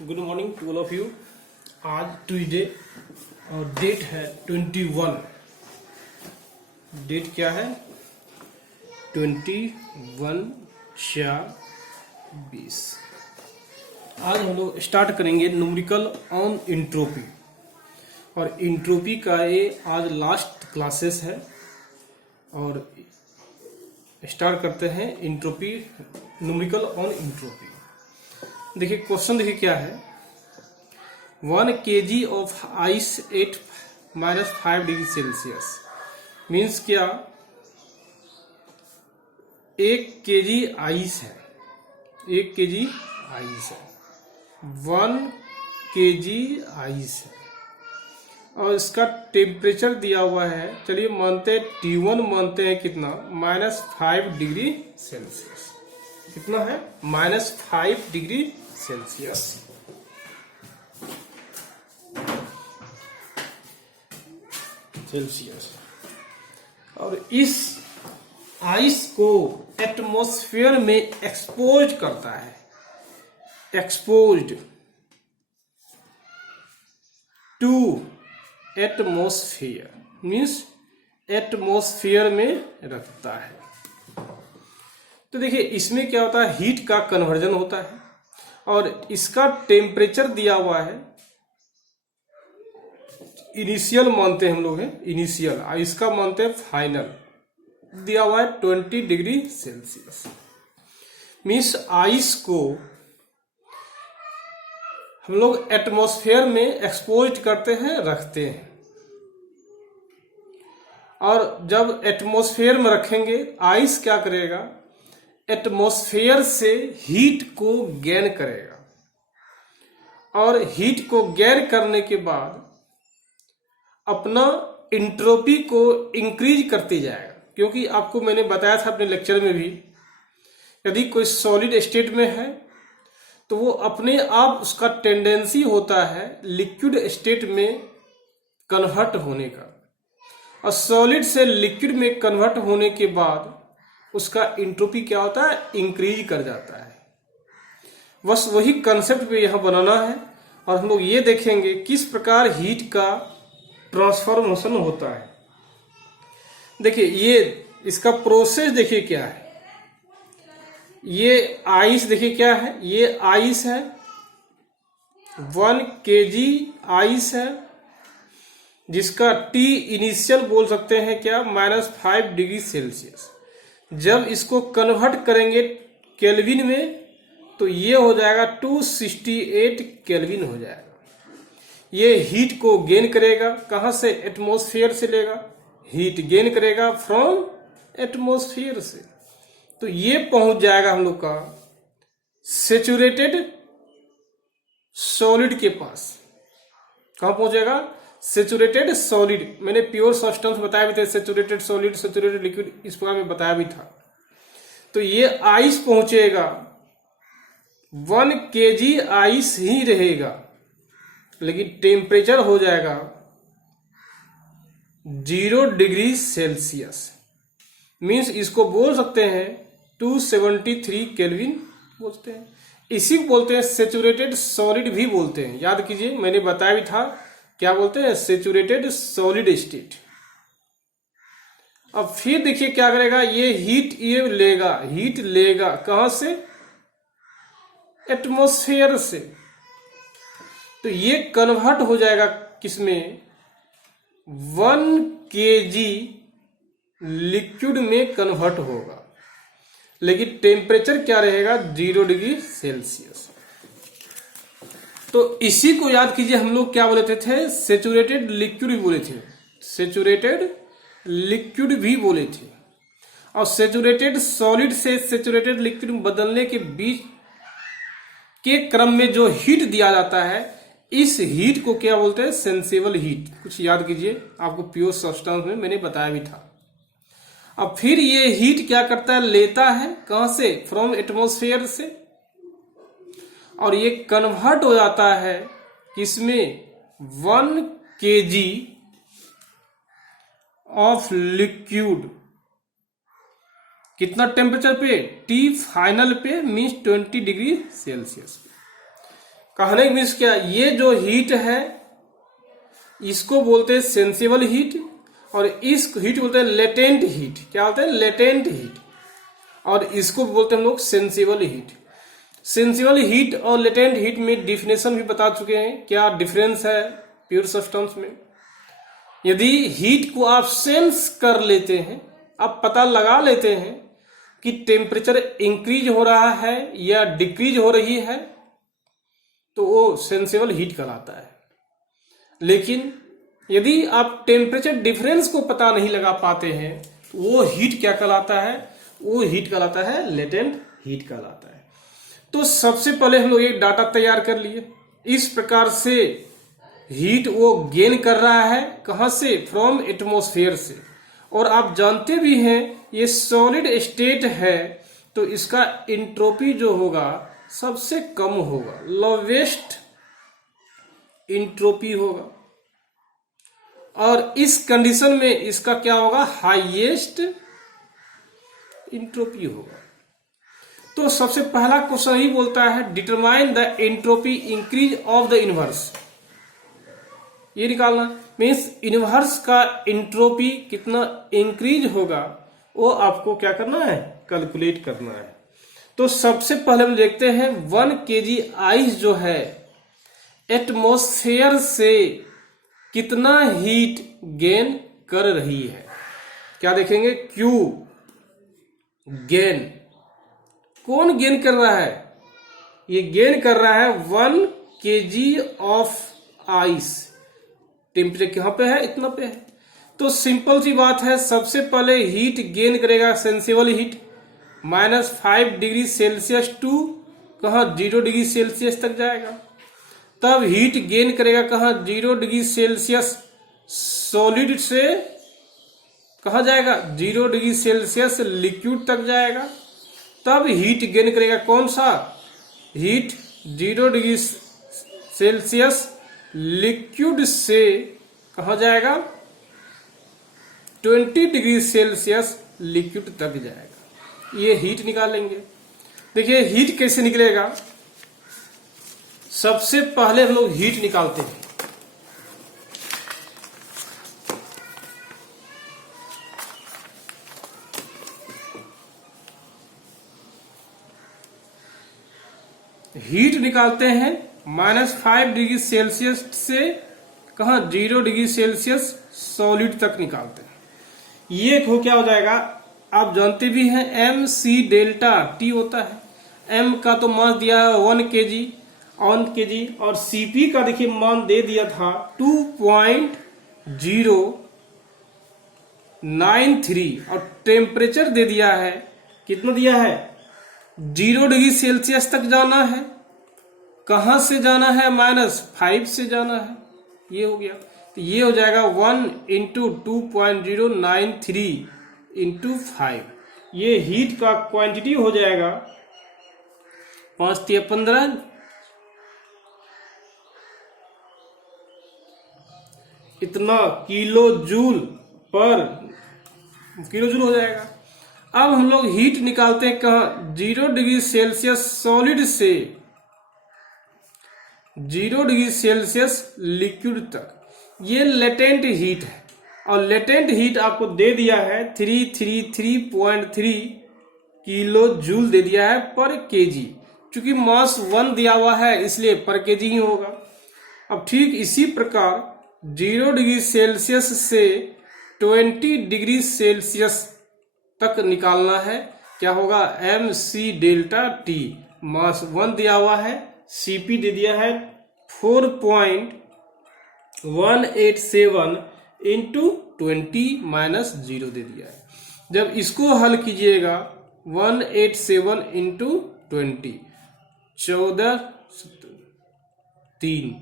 Good morning to all of you. आज Tuesday और date है 21। डेट क्या है? 21/4/20। आज हम लोग स्टार्ट करेंगे न्यूमेरिकल ऑन इंट्रोपी, और इंट्रोपी का ये आज लास्ट क्लासेस है। और स्टार्ट करते हैं इंट्रोपी, न्यूमेरिकल ऑन इंट्रोपी। देखिए क्वेश्चन, देखिए क्या है। 1 kg of ice eight -5 degree Celsius means क्या? 1 kg आइस है, 1 kg आइस है, 1 kg आइस है, और इसका टेम्परेचर दिया हुआ है। चलिए मानते हैं T1 मानते हैं कितना, -5 डिग्री सेल्सियस। कितना है? -5 डिग्री सेल्सियस। और इस आइस को एटमॉस्फेयर में एक्सपोज करता है। Exposed to atmosphere means atmosphere में रखता है। तो देखिए इसमें क्या होता है, हीट का कन्वर्जन होता है, और इसका टेम्परेचर दिया हुआ है। इनिशियल मानते हैं हम लोग हैं, इनिशियल, इसका मानते हैं फाइनल। दिया हुआ है 20 डिग्री सेल्सियस। मीन्स आइस को हम लोग एटमॉस्फेयर में एक्सपोज करते हैं, रखते हैं। और जब एटमॉस्फेयर में रखेंगे, आइस क्या करेगा, एटमॉस्फेयर से हीट को गेन करेगा, और हीट को गेन करने के बाद अपना इंट्रोपी को इंक्रीज करते जाएगा। क्योंकि आपको मैंने बताया था अपने लेक्चर में भी, यदि कोई सॉलिड स्टेट में है तो वो अपने आप, उसका टेंडेंसी होता है लिक्विड स्टेट में कन्वर्ट होने का, और सॉलिड से लिक्विड में कन्वर्ट होने के बाद उसका इंट्रोपी क्या होता है, इंक्रीज कर जाता है। बस वही कंसेप्ट पे यहां बनाना है, और हम लोग ये देखेंगे किस प्रकार हीट का ट्रांसफॉर्मेशन होता है। देखिए ये इसका प्रोसेस देखिए क्या है। ये आइस देखिए क्या है, ये आइस है, 1 kg आइस है, जिसका T इनिशियल बोल सकते हैं क्या, -5 डिग्री सेल्सियस। जब इसको कन्वर्ट करेंगे केल्विन में तो ये हो जाएगा 268 केल्विन हो जाएगा। ये हीट को गेन करेगा, कहां से? एटमॉस्फेयर से लेगा, हीट गेन करेगा फ्रॉम एटमॉस्फेयर से। तो ये पहुंच जाएगा हम लोग का सेचुरेटेड सॉलिड के पास। कहां पहुंचेगा? Saturated solid. मैंने प्योर सब्सटेंस बताया भी था, सेचुरेटेड सॉलिड, सेचुरेटेड लिक्विड, इस प्रकार में बताया भी था। तो ये आइस पहुंचेगा, 1 kg आइस ही रहेगा, लेकिन टेम्परेचर हो जाएगा 0 डिग्री सेल्सियस। मीन्स इसको बोल सकते हैं 273 केल्विन बोलते हैं। इसी को बोलते हैं सेचुरेटेड सॉलिड भी बोलते हैं। याद कीजिए मैंने बताया भी था, क्या बोलते हैं, सेचुरेटेड सॉलिड स्टेट। अब फिर देखिए क्या करेगा, ये हीट लेगा कहां से? एटमॉस्फेयर से। तो ये कन्वर्ट हो जाएगा किसमें? 1 kg लिक्विड में कन्वर्ट होगा, लेकिन टेम्परेचर क्या रहेगा? 0 डिग्री सेल्सियस। तो इसी को याद कीजिए, हम लोग क्या बोले थे? सेचुरेटेड लिक्विड भी बोले थे, सेचुरेटेड लिक्विड भी बोले थे। और सेचुरेटेड सॉलिड से सेचुरेटेड लिक्विड में बदलने के बीच के क्रम में जो हीट दिया जाता है, इस हीट को क्या बोलते हैं? Sensible heat. कुछ याद कीजिए, आपको प्योर सब्सटेंस में मैंने बताया भी था। अब फिर ये हीट क्या करता है? लेता है कहां से? फ्रॉम एटमॉस्फेयर से, और ये कन्वर्ट हो जाता है किसमें? 1 kg ऑफ लिक्विड। कितना टेम्परेचर पे? T फाइनल पे मीन्स 20 डिग्री सेल्सियस पे कहने का मीन्स क्या, ये जो हीट है इसको बोलते हैं सेंसिबल हीट, और इस हीट बोलते हैं लेटेंट हीट। क्या बोलते हैं? Latent heat. और इसको बोलते हैं हम लोग सेंसिबल हीट। सेंसिबल हीट और लेटेंट हीट में डिफिनेशन भी बता चुके हैं, क्या डिफरेंस है प्योर सब्सटेंस में। यदि हीट को आप सेंस कर लेते हैं, आप पता लगा लेते हैं कि टेम्परेचर इंक्रीज हो रहा है या डिक्रीज हो रही है, तो वो सेंसिबल हीट कहलाता है। लेकिन यदि आप टेम्परेचर डिफरेंस को पता नहीं लगा पाते हैं, तो वो हीट क्या कहलाता है? वो हीट कहलाता है लेटेंट हीट कहलाता है। तो सबसे पहले हम लोग एक डाटा तैयार कर लिए। इस प्रकार से हीट वो गेन कर रहा है, कहां से? फ्रॉम एटमॉस्फेयर से। और आप जानते भी हैं ये सॉलिड स्टेट है, तो इसका एंट्रोपी जो होगा सबसे कम होगा, लोवेस्ट एंट्रोपी होगा। और इस कंडीशन में इसका क्या होगा? हाईएस्ट एंट्रोपी होगा। तो सबसे पहला क्वेश्चन ही बोलता है determine the entropy increase of the inverse. ये निकालना मीन्स इनवर्स का एंट्रोपी कितना इंक्रीज होगा, वो आपको क्या करना है? कैलकुलेट करना है। तो सबसे पहले हम देखते हैं 1 kg आइस जो है एटमॉस्फेयर से कितना हीट गेन कर रही है। क्या देखेंगे? Q gain. कौन गेन कर रहा है? ये गेन कर रहा है 1 kg ऑफ आइस। टेम्परेचर कहां पे है? इतना पे है। तो सिंपल सी बात है, सबसे पहले हीट गेन करेगा sensible heat -5 degree celsius to कहां? 0 डिग्री सेल्सियस तक जाएगा। तब हीट गेन करेगा कहां? 0 डिग्री सेल्सियस सॉलिड से कहां जाएगा? 0 डिग्री सेल्सियस लिक्विड तक जाएगा। तब हीट गेन करेगा कौन सा? हीट 0 डिग्री सेल्सियस लिक्विड से कहां जाएगा? 20 डिग्री सेल्सियस लिक्विड तक जाएगा। ये हीट निकालेंगे। देखिए हीट कैसे निकलेगा। सबसे पहले हम लोग हीट निकालते हैं। हीट निकालते हैं -5 डिग्री सेल्सियस से कहां? 0 डिग्री सेल्सियस सॉलिड तक निकालते हैं। ये हो क्या हो जाएगा? आप जानते भी हैं mc डेल्टा t होता है। m का तो मान दिया है 1 kg और cp का देखिए मान दे दिया था 2.093 और टेम्परेचर दे दिया है, कितना दिया है? 0 डिग्री सेल्सियस तक जाना है। कहां से जाना है? -5 से जाना है। ये हो गया। तो ये हो जाएगा 1 × 2.093 × 5। ये हीट का क्वांटिटी हो जाएगा 5 × 15 इतना किलो जूल हो जाएगा। अब हम लोग हीट निकालते हैं कहां? 0 डिग्री सेल्सियस सॉलिड से 0 डिग्री सेल्सियस लिक्विड तक। ये लेटेंट हीट है और लेटेंट हीट आपको दे दिया है 333.3 किलो जूल दे दिया है पर केजी। चूंकि मास 1 दिया हुआ है इसलिए पर केजी ही होगा। अब ठीक इसी प्रकार 0 डिग्री सेल्सियस से 20 डिग्री सेल्सियस तक निकालना है। क्या होगा? mc delta t। मास 1 दिया हुआ है, cp दे दिया है 4.187 इंटू 20 - 0 दे दिया है। जब इसको हल कीजिएगा 187 इंटू 20 14 3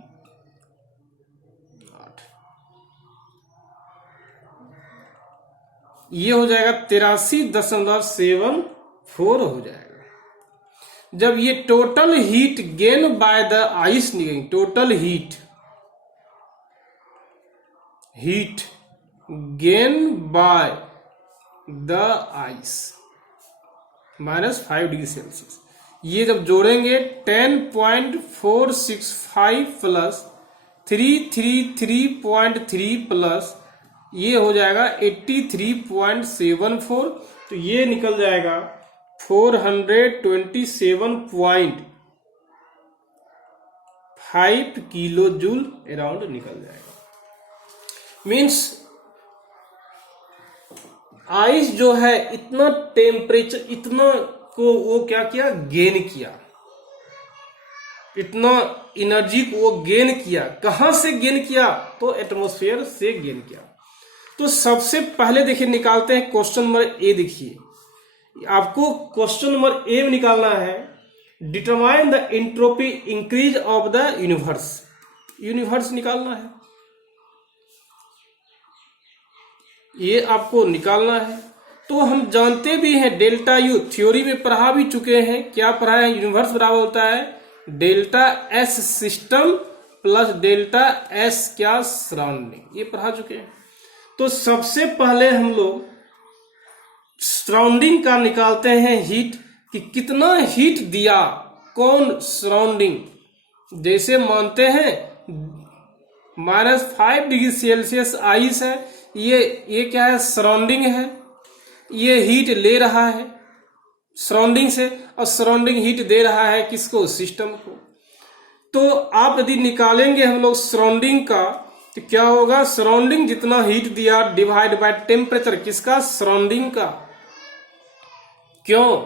8 ये हो जाएगा 83.74 हो जाएगा। जब ये total heat gain by the ice निकलेंगे, total heat gain by the ice -5 degree Celsius, ये जब जोड़ेंगे 10.465 प्लस 333.3 प्लस ये हो जाएगा 83.74, तो ये निकल जाएगा 427.5 किलो जूल अराउंड निकल जाएगा। मीन्स आइस जो है इतना टेम्परेचर, इतना को वो क्या किया, गेन किया, इतना एनर्जी को वो गेन किया। कहां से गेन किया? तो एटमॉस्फेयर से गेन किया। तो सबसे पहले देखिए निकालते हैं क्वेश्चन नंबर ए। देखिए आपको क्वेश्चन नंबर ए में निकालना है, determine the entropy increase of the universe. Universe निकालना है, ये आपको निकालना है। तो हम जानते भी हैं डेल्टा यू, थ्योरी में पढ़ा भी चुके हैं। क्या पढ़ा है? यूनिवर्स बराबर होता है delta S system plus delta S क्या सराउंडिंग, ये पढ़ा चुके हैं। तो सबसे पहले हम लोग सराउंडिंग का निकालते हैं हीट, कि कितना हीट दिया कौन सराउंडिंग। जैसे मानते हैं -5 डिग्री सेल्सियस आइस है, ये क्या है? सराउंडिंग है। ये हीट ले रहा है सराउंडिंग से, और सराउंडिंग हीट दे रहा है किसको? सिस्टम को। तो आप यदि निकालेंगे हम लोग सराउंडिंग का, तो क्या होगा? सराउंडिंग जितना हीट दिया डिवाइड बाय टेम्परेचर किसका? सराउंडिंग का। क्यों?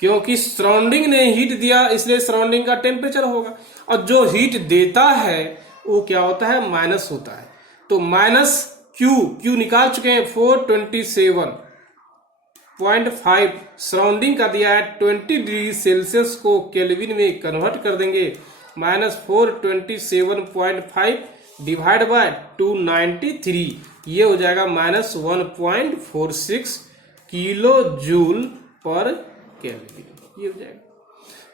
क्योंकि सराउंडिंग ने हीट दिया, इसलिए सराउंडिंग का टेम्परेचर होगा। और जो हीट देता है वो क्या होता है? माइनस होता है। तो माइनस क्यू निकाल चुके हैं 427.5। सराउंडिंग का दिया है 20 डिग्री सेल्सियस को केल्विन में कन्वर्ट कर देंगे। -427.5 डिवाइड बाय 293, ये हो जाएगा -1.46 किलो जूल पर केल्विन, ये हो जाएगा।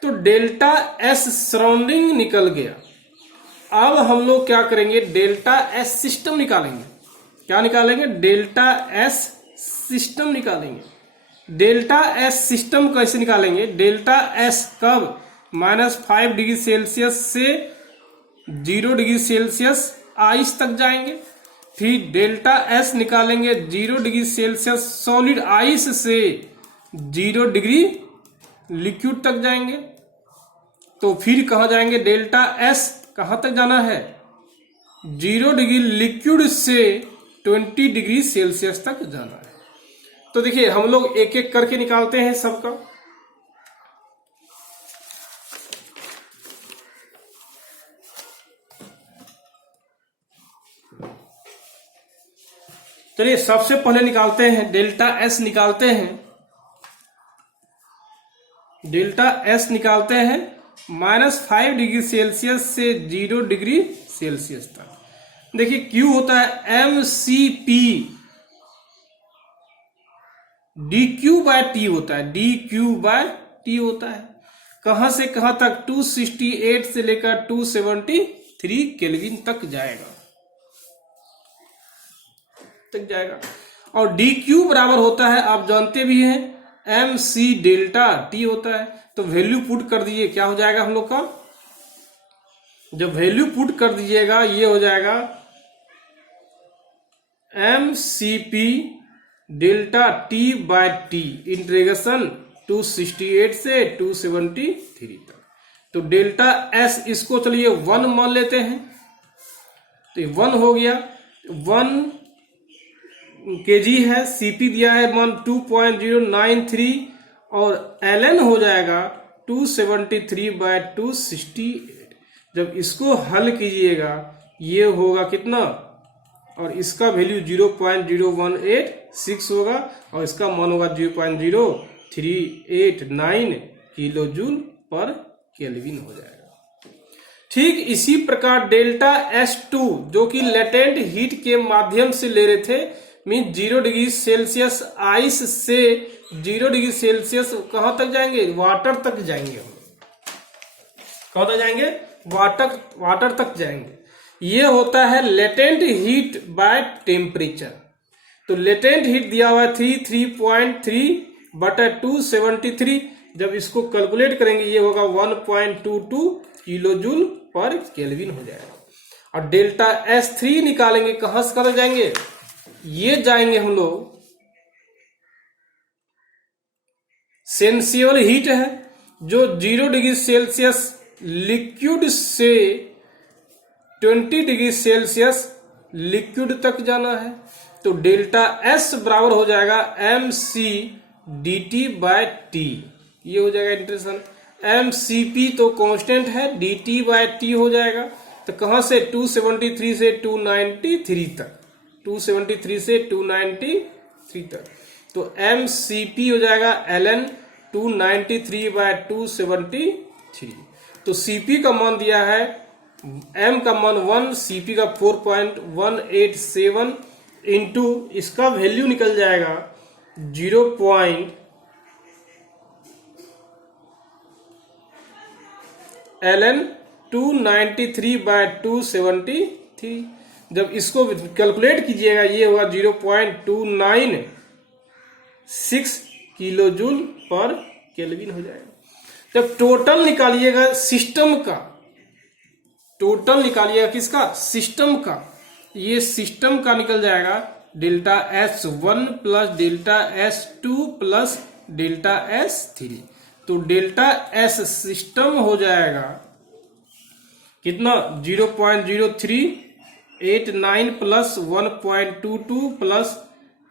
तो डेल्टा एस सराउंडिंग निकल गया। अब हम लोग क्या करेंगे? डेल्टा एस सिस्टम निकालेंगे। क्या निकालेंगे? डेल्टा एस सिस्टम निकालेंगे। डेल्टा एस सिस्टम कैसे निकालेंगे? डेल्टा एस कब? -5 डिग्री सेल्सियस से 0 डिग्री सेल्सियस आइस तक जाएंगे। फिर डेल्टा एस निकालेंगे 0 डिग्री सेल्सियस सॉलिड आइस से 0 डिग्री लिक्विड तक जाएंगे। तो फिर कहां जाएंगे? डेल्टा एस कहां तक जाना है? 0 डिग्री लिक्विड से 20 डिग्री सेल्सियस तक जाना है। तो देखिए हम लोग एक एक करके निकालते हैं सबका। चलिए सबसे पहले निकालते हैं डेल्टा एस निकालते हैं। डेल्टा एस निकालते हैं -5 डिग्री सेल्सियस से 0 डिग्री सेल्सियस तक। देखिए Q होता है mCp, dQ/T होता है, dQ/T होता है। कहां से कहां तक? 268 से लेकर 273 केल्विन तक जाएगा और dQ बराबर होता है, आप जानते भी हैं, mc डेल्टा T होता है। तो वैल्यू पुट कर दीजिए, क्या हो जाएगा हम लोग का? जब वैल्यू पुट कर दीजिएगा ये हो जाएगा mCp डेल्टा T/T इंटीग्रेशन 268 से 273 तक। तो डेल्टा S इसको चलिए 1 मान लेते हैं, तो 1 हो गया। 1 kg है, Cp दिया है मान 2.093 और ln हो जाएगा 273/268। जब इसको हल कीजिएगा ये होगा कितना? और इसका वैल्यू 0.0186 होगा और इसका मान होगा 0.0389 किलो जूल पर केल्विन हो जाएगा। ठीक इसी प्रकार डेल्टा S2 जो कि लेटेंट हीट के माध्यम से ले रहे थे, मीन 0 डिग्री सेल्सियस आइस से 0 डिग्री सेल्सियस कहां तक जाएंगे? वाटर तक जाएंगे। हम कहां तक जाएंगे? वाटर तक जाएंगे। ये होता है लेटेंट हीट बाय टेम्परेचर। तो लेटेंट हीट दिया हुआ है 3.3 बटा 273, जब इसको कैलकुलेट करेंगे ये होगा 1.22 किलो जूल पर केल्विन हो जाएगा। और डेल्टा S3 निकालेंगे, कहां से कर जाएंगे, ये जाएंगे हम लोग, सेंसिबल हीट है जो 0 डिग्री सेल्सियस लिक्विड से 20 डिग्री सेल्सियस लिक्विड तक जाना है। तो डेल्टा S बराबर हो जाएगा mc dt बाय टी, ये हो जाएगा इंटीग्रेशन। mcp तो कांस्टेंट है, dt बाय टी हो जाएगा। तो कहां से 273 से 293 तक, 273 से 293 तक, तो mcp हो जाएगा ln 293 बाय 273। तो cp का मान दिया है, m का मान 1, cp का 4.187 इंटू इसका वैल्यू निकल जाएगा 0. ln 293 by 273। जब इसको कैलकुलेट कीजिएगा ये होगा 0.296 किलो जूल पर केल्विन हो जाएगा। जब टोटल निकालिएगा सिस्टम का, टोटल निकालिएगा किसका, सिस्टम का, ये सिस्टम का निकल जाएगा delta S1 plus delta S2 plus delta S3। तो डेल्टा S सिस्टम हो जाएगा कितना, 0.0389 प्लस 1.22 प्लस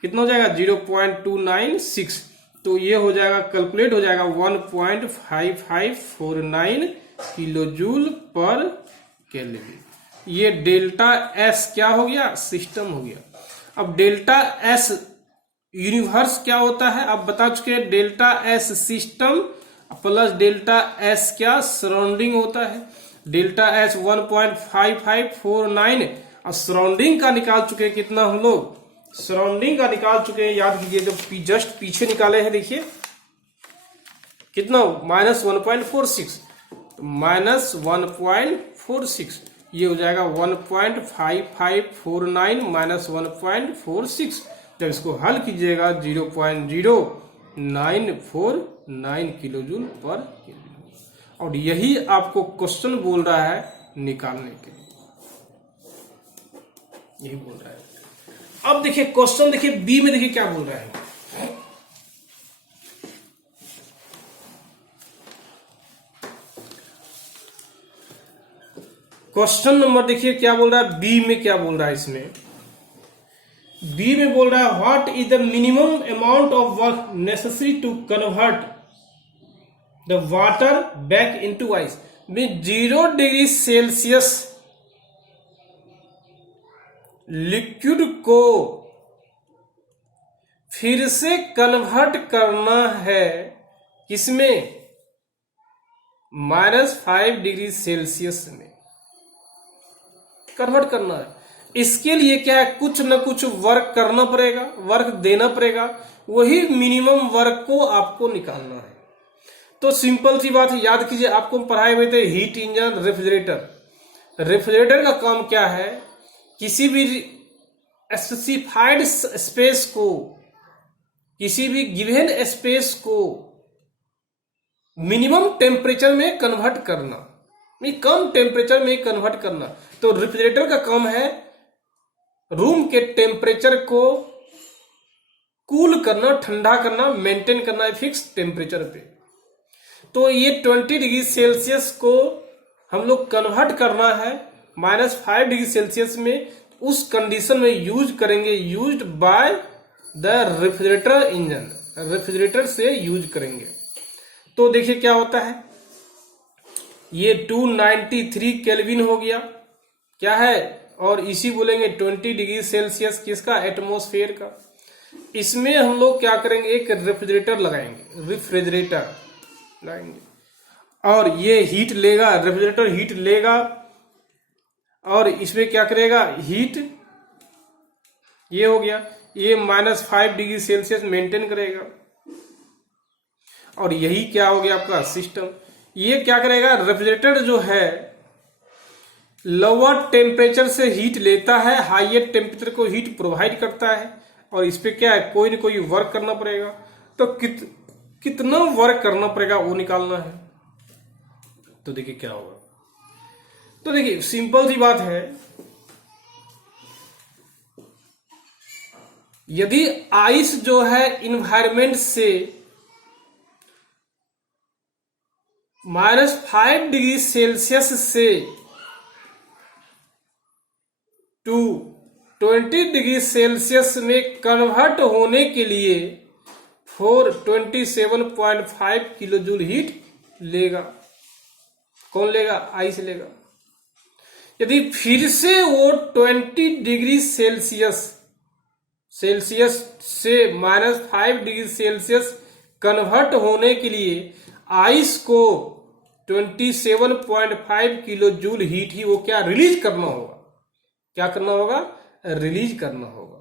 कितना हो जाएगा 0.296। तो ये हो जाएगा, कैलकुलेट हो जाएगा 1.5549 किलो जूल पर केल्विन। ये डेल्टा S क्या हो गया, सिस्टम हो गया। अब डेल्टा S यूनिवर्स क्या होता है, अब बता चुके हैं, delta S system plus delta S क्या, सराउंडिंग होता है। डेल्टा S 1.5549 और सराउंडिंग का निकाल चुके हैं कितना हम लोग, सराउंडिंग का निकाल चुके हैं, याद कीजिए जब जस्ट पीछे निकाले हैं, देखिए कितना, -1.46, -1.46, ये हो जाएगा 1.5549 माइनस 1.46। जब इसको हल कीजिएगा 0.0949 किलो जूल पर केल्विन। और यही आपको क्वेश्चन बोल रहा है निकालने के लिए, यही बोल रहा है। अब देखिए क्वेश्चन, देखिए बी में देखिए क्या बोल रहा है। क्वेश्चन नंबर देखिए क्या बोल रहा है, बी में क्या बोल रहा है। इसमें बी में बोल रहा है what is the minimum amount of work necessary to convert the water back into ice. 0 degree Celsius liquid को फिर से कन्वर्ट करना है किसमें, -5 डिग्री सेल्सियस में कन्वर्ट करना है। इसके लिए क्या है, कुछ न कुछ वर्क करना पड़ेगा, वर्क देना पड़ेगा, वही मिनिमम वर्क को आपको निकालना है। तो सिंपल सी बात है, याद कीजिए आपको पढ़ाए हुए थे हीट इंजन, रेफ्रिजरेटर। रेफ्रिजरेटर का काम क्या है, किसी भी स्पेसिफाइड स्पेस को, किसी भी गिवन स्पेस को मिनिमम टेम्परेचर में कन्वर्ट करना, कम टेम्परेचर में कन्वर्ट करना। तो रेफ्रिजरेटर का काम है रूम के टेम्परेचर को कूल करना, ठंडा करना, मेंटेन करना है फिक्स टेम्परेचर पे। तो ये 20 डिग्री सेल्सियस को हम लोग कन्वर्ट करना है -5 डिग्री सेल्सियस में, उस कंडीशन में यूज करेंगे, used by the refrigerator engine, refrigerator से यूज करेंगे। तो देखिए क्या होता है, ये 293 केल्विन हो गया, क्या है, और इसी बोलेंगे 20 डिग्री सेल्सियस किसका, एटमॉस्फेयर का। इसमें हम लोग क्या करेंगे, एक रेफ्रिजरेटर लगाएंगे, रेफ्रिजरेटर लगाएंगे, और ये हीट लेगा, रेफ्रिजरेटर हीट लेगा, और इसमें क्या करेगा, हीट, ये हो गया, ये -5 डिग्री सेल्सियस मेंटेन करेगा। और यही क्या हो गया आपका सिस्टम। ये क्या करेगा, रेफ्रिजरेटर जो है लोअर टेम्परेचर से हीट लेता है, हाईयर टेम्परेचर को हीट प्रोवाइड करता है, और इस पे क्या है, कोई न कोई वर्क करना पड़ेगा। तो कितना वर्क करना पड़ेगा वो निकालना है। तो देखिए क्या होगा। तो देखिए सिंपल सी बात है, यदि आइस जो है इन्वायरमेंट से -5 डिग्री सेल्सियस से टू 20 डिग्री सेल्सियस में कन्वर्ट होने के लिए 427.5 किलो जूल हीट लेगा। कौन लेगा? आइस लेगा। यदि फिर से वो 20 डिग्री सेल्सियस से -5 डिग्री सेल्सियस कन्वर्ट होने के लिए आइस को 27.5 किलो जूल हीट ही वो क्या रिलीज करना होगा। क्या करना होगा? रिलीज करना होगा।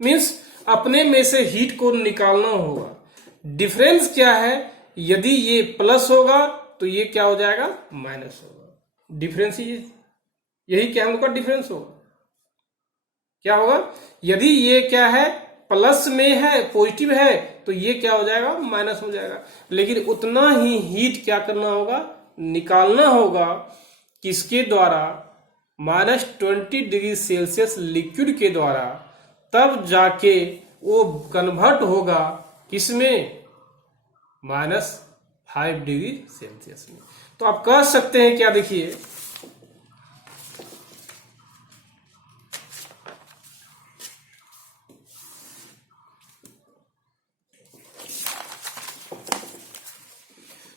मीन्स अपने में से हीट को निकालना होगा। डिफरेंस क्या है? यदि ये प्लस होगा तो ये क्या हो जाएगा? माइनस होगा। डिफरेंस यही क्या हम लोग का डिफरेंस होगा। क्या होगा? यदि ये क्या है प्लस में है, पॉजिटिव है, तो ये क्या हो जाएगा? माइनस हो जाएगा। लेकिन उतना ही हीट क्या करना होगा? निकालना होगा। किसके द्वारा? -20 डिग्री सेल्सियस लिक्विड के द्वारा। तब जाके वो कन्वर्ट होगा किसमें? -5 डिग्री सेल्सियस में। तो आप कह सकते हैं क्या? देखिए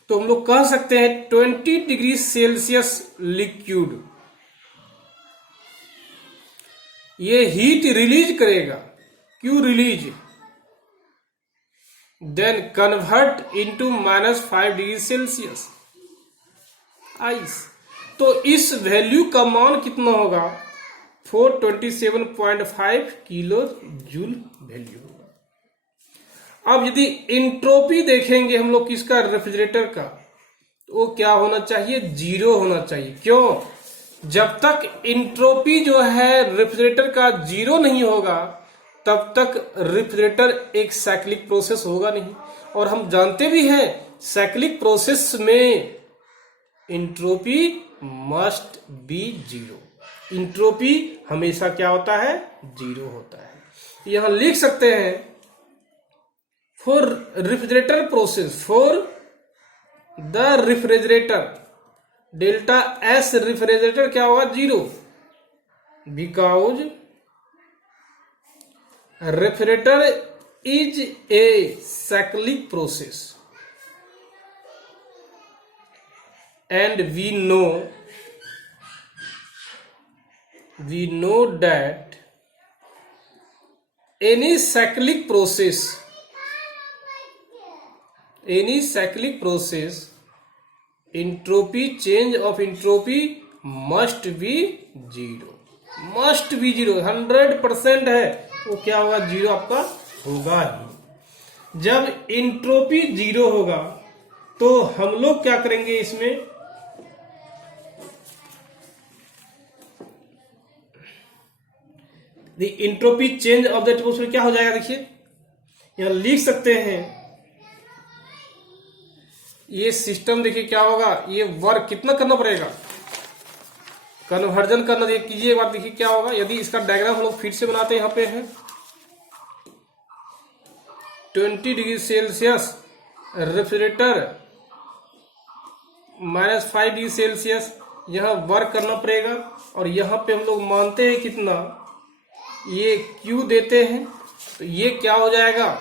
तो हम लोग कह सकते हैं 20 डिग्री सेल्सियस लिक्विड ये हीट रिलीज करेगा। क्यों release? Then convert into -5 degree Celsius ice. तो इस वैल्यू का मान कितना होगा? 427.5 किलो जूल वैल्यू होगा। अब यदि इंट्रोपी देखेंगे हम लोग किसका? रेफ्रिजरेटर का, तो वो क्या होना चाहिए? 0 होना चाहिए। क्यों? जब तक इंट्रोपी जो है रेफ्रिजरेटर का 0 नहीं होगा तब तक रेफ्रिजरेटर एक साइक्लिक प्रोसेस होगा नहीं। और हम जानते भी हैं साइक्लिक प्रोसेस में इंट्रोपी मस्ट बी 0। इंट्रोपी हमेशा क्या होता है? 0 होता है। यहां लिख सकते हैं for refrigerator process, for the refrigerator delta S refrigerator क्या होगा? 0, because refrigerator is a cyclic process and we know that any cyclic process entropy change of entropy must be 0। 100% है वो क्या होगा? 0 आपका होगा ही। जब इंट्रोपी 0 होगा तो हम लोग क्या करेंगे? इसमें the entropy change of the atmosphere क्या हो जाएगा? देखिए यहां लिख सकते हैं ये सिस्टम। देखिए क्या होगा? ये वर्क कितना करना पड़ेगा? कन्वर्जन करना कीजिए एक बार। देखिए क्या होगा यदि इसका डायग्राम हम लोग फिर से बनाते हैं। यहां पे है 20 degree Celsius refrigerator, -5 degree Celsius यहां वर्क करना पड़ेगा। और यहां पे हम लोग मानते हैं कितना? ये Q देते हैं तो ये क्या हो जाएगा?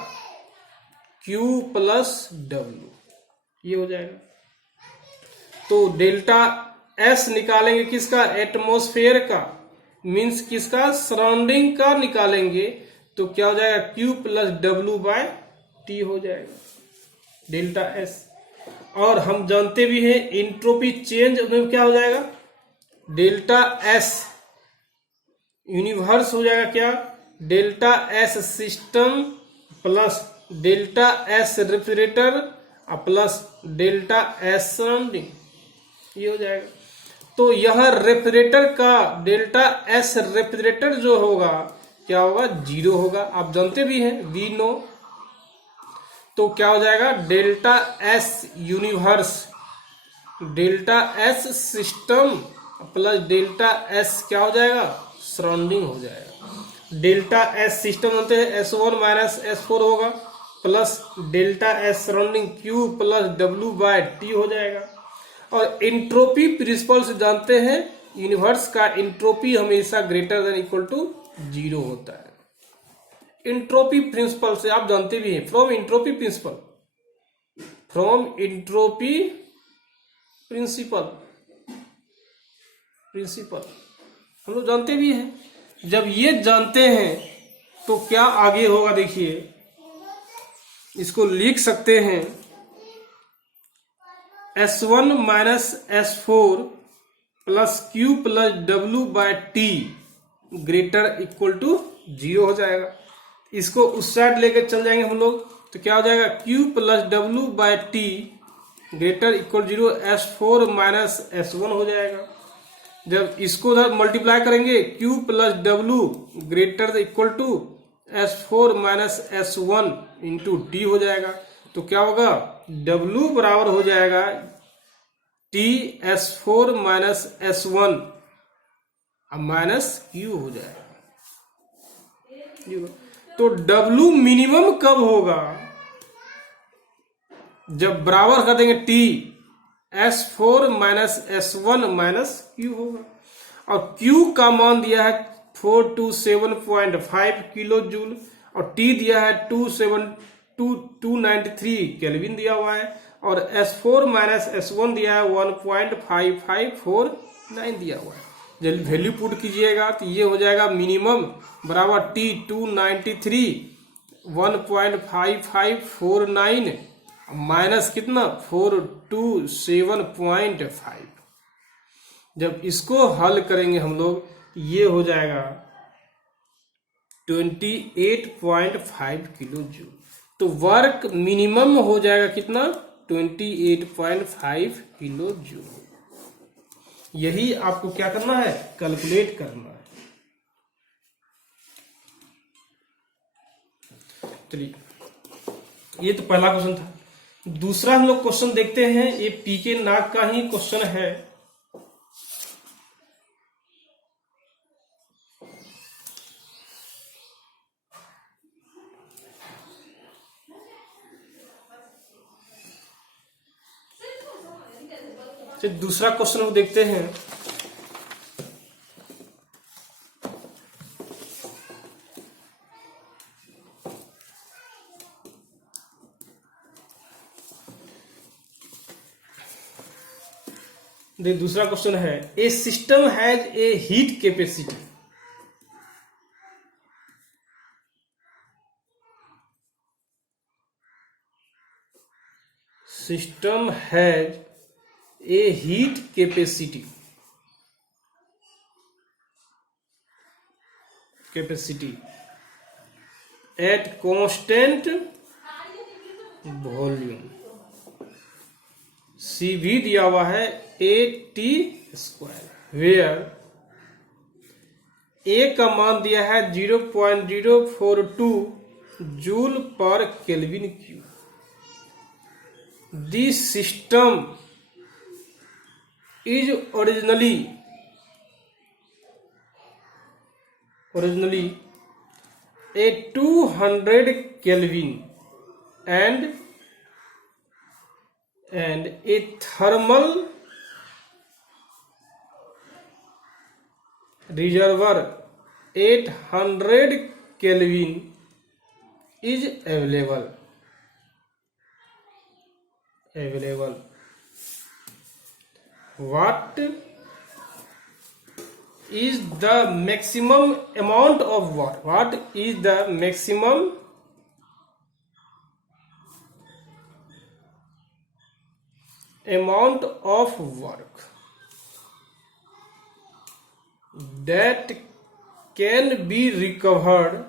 Q + W ये हो जाएगा। तो डेल्टा S निकालेंगे किसका? एटमॉस्फेयर का, मीन्स किसका? सराउंडिंग का निकालेंगे तो क्या हो जाएगा? Q + W/T हो जाएगा डेल्टा S। और हम जानते भी हैं इंट्रोपी चेंज में क्या हो जाएगा? डेल्टा S यूनिवर्स हो जाएगा क्या? Delta S system plus delta S refrigerator plus delta S surrounding, ये हो जाएगा। तो यह रेफ्रिजरेटर का डेल्टा S रेफ्रिजरेटर जो होगा क्या होगा? 0 होगा। आप जानते भी हैं, वी नो। तो क्या हो जाएगा, delta S universe, delta S system plus delta S क्या हो जाएगा, सराउंडिंग हो जाएगा। डेल्टा एस सिस्टम होते हैं S1 माइनस S4 होगा, plus delta S surrounding Q plus W by T हो जाएगा। और एंट्रोपी प्रिंसिपल से जानते हैं यूनिवर्स का एंट्रोपी हमेशा ग्रेटर देन इक्वल टू 0 होता है। एंट्रोपी प्रिंसिपल से आप जानते भी हैं, from entropy principle, from entropy principle हम लोग जानते भी हैं। जब ये जानते हैं तो क्या आगे होगा, देखिए इसको लिख सकते हैं S1 minus S4 plus Q plus W by T greater equal to 0 हो जाएगा। इसको उस साइड लेकर चल जाएंगे हम लोग, तो क्या हो जाएगा, Q plus W by T greater equal 0, S4 minus S1 हो जाएगा। जब इसको उधर मल्टीप्लाई करेंगे Q plus W greater equal to S4 minus S1 into T हो जाएगा। तो क्या होगा, W बराबर हो जाएगा T S4 minus S1 minus Q हो जाएगा। तो W मिनिमम कब होगा, जब बराबर कर देंगे T S4 minus S1 minus Q होगा। और Q का मान दिया है 427.5 किलो जूल और T दिया है 293 केल्विन दिया हुआ है, और S4 माइनस S1 दिया है 1.5549 दिया हुआ है। जब वैल्यू पुट कीजिएगा तो ये हो जाएगा मिनिमम बराबर T 293 1.5549 माइनस कितना 427.5। जब इसको हल करेंगे हम लोग, ये हो जाएगा 28.5 किलो जूल। तो वर्क मिनिमम हो जाएगा कितना, 28.5 किलो जूल। यही आपको क्या करना है, कैलकुलेट करना है। चलिए, ये तो पहला क्वेश्चन था। दूसरा हम लोग क्वेश्चन देखते हैं, ये पीके नाग का ही क्वेश्चन है। दूसरा क्वेश्चन वो देखते हैं। दूसरा क्वेश्चन है, a system has a heat capacity, system has a heat capacity at constant volume, CV दिया हुआ है 8T स्क्वायर, वेयर A का मान दिया है 0.042 जूल पर kelvin cube. This system is originally a 200 Kelvin and a thermal reservoir 800 Kelvin is available. What is the maximum amount of work? What is the maximum amount of work that can be recovered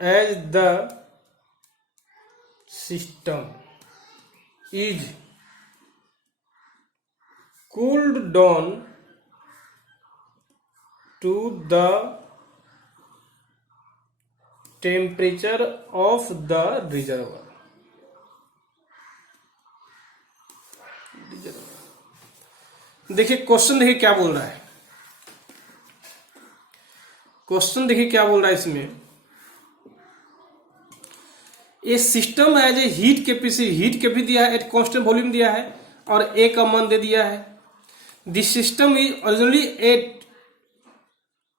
as the system is cooled down to the temperature of the reservoir. देखिए question, देखिए क्या बोल रहा है। Question देखिए क्या बोल रहा है इसमें। A system has a heat capacity दिया है, एट कांस्टेंट वॉल्यूम दिया है और ए का मान दे दिया है। This system is originally at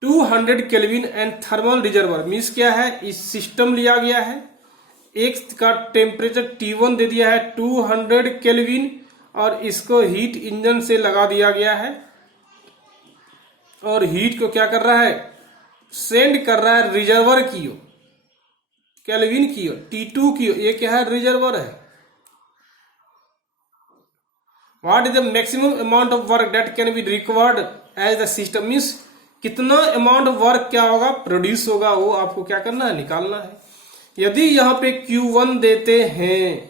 200 kelvin and thermal reservoir. Means क्या है, इस सिस्टम लिया गया है, एक का टेम्परेचर T1 दे दिया है 200 केल्विन और इसको हीट इंजन से लगा दिया गया है और हीट को क्या कर रहा है, सेंड कर रहा है रिजर्वर की ओर, केल्विन की ओर, T2 की ओर। ये क्या है, रिजर्वर है। What is the maximum amount of work that can be required as the system. Means कितना अमाउंट ऑफ वर्क क्या होगा, प्रोड्यूस होगा, वो आपको क्या करना है, निकालना है। यदि यहां पे Q1 देते हैं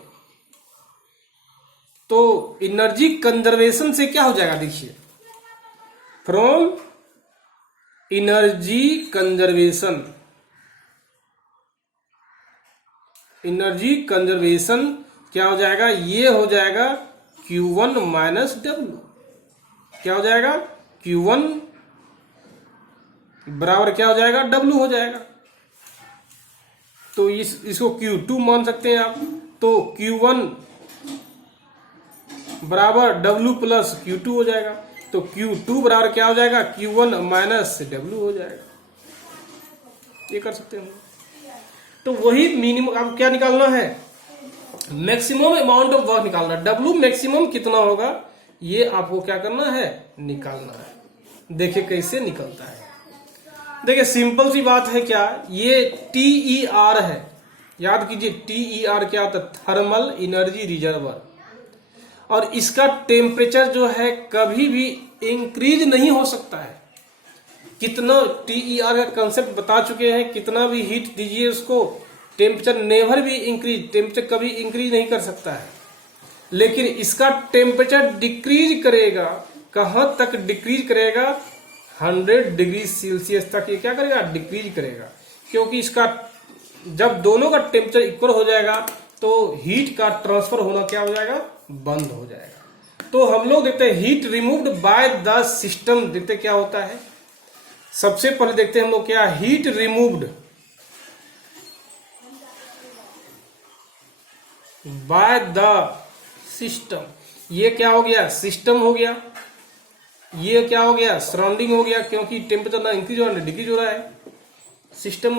तो एनर्जी कंजर्वेशन से क्या हो जाएगा, देखिए फ्रॉम एनर्जी कंजर्वेशन क्या हो जाएगा, ये हो जाएगा Q1 माइनस W। क्या हो जाएगा, Q1 बराबर क्या हो जाएगा, W हो जाएगा। तो इसको Q2 मान सकते हैं आप। तो Q1 बराबर W प्लस Q2 हो जाएगा। तो Q2 बराबर क्या हो जाएगा, Q1 माइनस W हो जाएगा। ये कर सकते हैं। तो वही मिनिमम आपको क्या निकालना है, मैक्सिमम अमाउंट ऑफ वर्क निकालना है। W मैक्सिमम कितना होगा, ये आपको क्या करना है, निकालना है। देखिए कैसे निकलता है। देखिए सिंपल सी बात है, क्या ये TER है, याद कीजिए TER क्या होता है, थर्मल एनर्जी रिजर्वर। और इसका टेम्परेचर जो है कभी भी इंक्रीज नहीं हो सकता है। कितना TER का कंसेप्ट बता चुके हैं, कितना भी हीट दीजिए उसको, टेम्परेचर नेवर भी इंक्रीज, टेम्परेचर कभी इंक्रीज नहीं कर सकता है। लेकिन इसका टेम्परेचर डिक्रीज करेगा, कहां तक डिक्रीज करेगा, 100 डिग्री सेल्सियस तक ये क्या करेगा, डिक्रीज करेगा। क्योंकि इसका जब दोनों का टेम्परेचर इक्वल हो जाएगा तो हीट का ट्रांसफर होना क्या हो जाएगा, बंद हो जाएगा। तो हम लोग देखते हैं heat removed by the system, देखते क्या होता है। सबसे पहले देखते हैं हम लोग क्या, heat removed by the system. ये क्या हो गया, सिस्टम हो गया। ये क्या हो गया, सराउंडिंग हो गया, क्योंकि टेम्परेचर ना इंक्रीज हो रहा है, डिक्रीज हो रहा है। सिस्टम